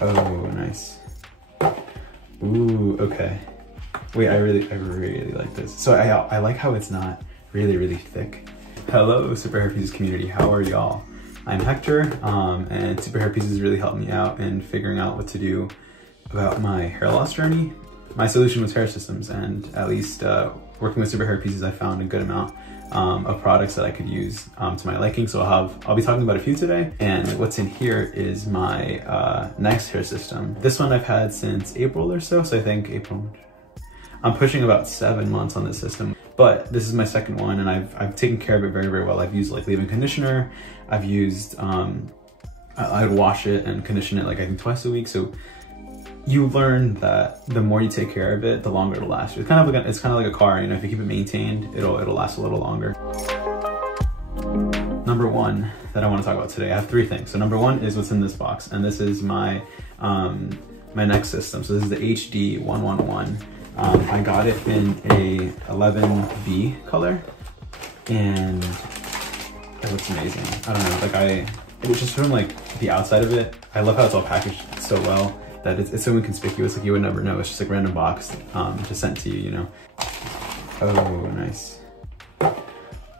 Oh, nice. Ooh, okay. Wait, I really like this. So I like how it's not really thick. Hello, Superhairpieces community. How are y'all? I'm Hector, and Superhairpieces really helped me out in figuring out what to do about my hair loss journey. My solution was hair systems, and at least working with Superhairpieces, I found a good amount of products that I could use to my liking. So I'll be talking about a few today, and what's in here is my next hair system. This one I've had since April or so I think April. I'm pushing about 7 months on this system, but this is my second one, and I've taken care of it very well. I've used like leave-in conditioner. I've used I'd wash it and condition it like I think twice a week. So you learn that the more you take care of it, the longer it'll last. It's kind of like a car, you know, if you keep it maintained, it'll last a little longer. Number one that I want to talk about today, I have 3 things. So number one is what's in this box, and this is my my next system. So this is the HD111. I got it in a 11B color, and it looks amazing. I don't know, like it was just from like the outside of it. I love how it's all packaged so well that it's so inconspicuous, like you would never know. It's just like random box just sent to you, you know. Oh, nice.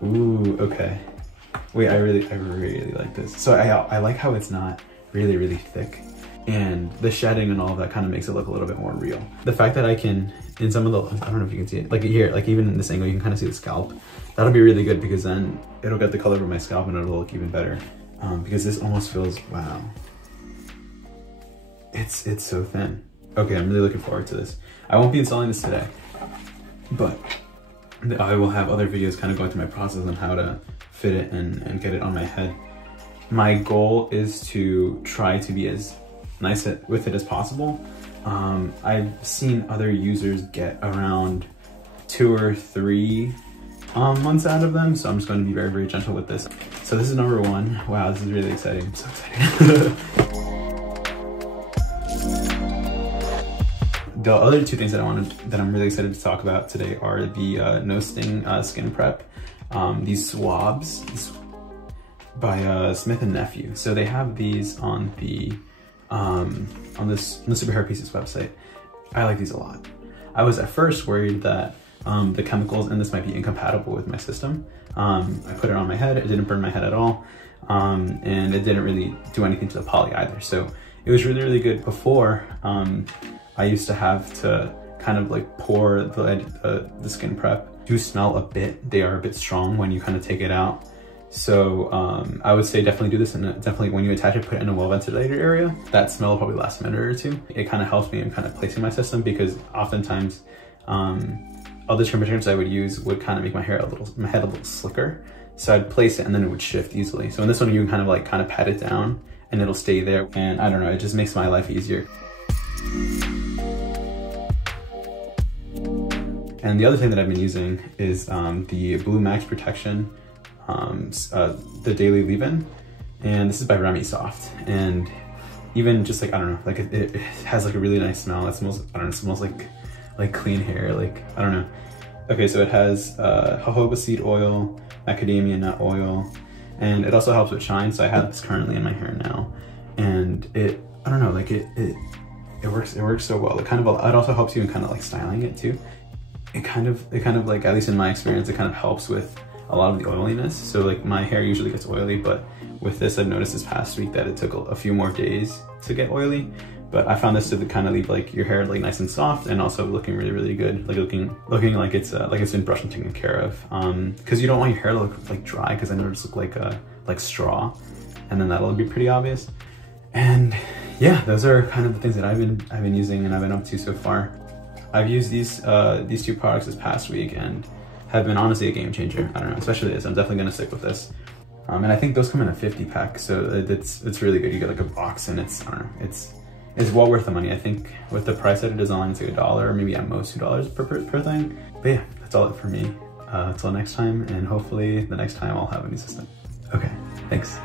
Ooh, okay. Wait, I really like this. So I like how it's not really thick, and the shedding and all of that kind of makes it look a little bit more real. The fact that I can, in some of the, I don't know if you can see it, like here, like even in this angle, you can kind of see the scalp. That'll be really good because then it'll get the color of my scalp and it'll look even better. Because this almost feels, wow. It's so thin. Okay, I'm really looking forward to this. I won't be installing this today, but I will have other videos kind of going through my process on how to fit it and get it on my head. My goal is to try to be as nice with it as possible. I've seen other users get around 2 or 3 months out of them, so I'm just going to be very gentle with this. So this is number one. Wow, this is really exciting. I'm so excited. The other 2 things that I'm really excited to talk about today are the No Sting Skin Prep. These swabs by Smith Nephew. So they have these on the Superhairpieces website. I like these a lot. I was at first worried that the chemicals in this might be incompatible with my system. I put it on my head, it didn't burn my head at all, and it didn't really do anything to the poly either. So it was really good. Before, I used to have to kind of like pour the skin prep. Do smell a bit. They are a bit strong when you kind of take it out. So I would say definitely do this, and definitely when you attach it, put it in a well-ventilated area. That smell will probably last a minute or 2. It kind of helps me in kind of placing my system, because oftentimes other trim materials I would use would kind of make my head a little slicker. So I'd place it and then it would shift easily. So in this one, you can kind of pat it down and it'll stay there. And I don't know, it just makes my life easier. And the other thing that I've been using is the BlueMax Protection, the Daily Leave-In, and this is by Remy Soft. And even just like, I don't know, like it has like a really nice smell. It smells, I don't know, it smells like clean hair, like, I don't know. Okay, so it has jojoba seed oil, macadamia nut oil, and it also helps with shine. So I have this currently in my hair now, and I don't know, like it works so well. It also helps you in kind of like styling it too. It kind of like, at least in my experience, it kind of helps with a lot of the oiliness. So like my hair usually gets oily, but with this, I've noticed this past week that it took a few more days to get oily. But I found this to kind of leave like your hair like nice and soft, and also looking really good, like looking like it's been brushed and taken care of. Because you don't want your hair to look like dry, because then it'll just look like straw, and then that'll be pretty obvious. And yeah, those are kind of the things that I've been using and I've been up to so far. I've used these 2 products this past week and have been honestly a game changer. I don't know, especially this. I'm definitely gonna stick with this. And I think those come in a 50 pack, so it's really good. You get like a box, and I don't know, it's well worth the money. I think with the price that it is on, it's like $1 or maybe at most $2 per thing. But yeah, that's all it for me. Until next time, and hopefully the next time I'll have a new system. Okay, thanks.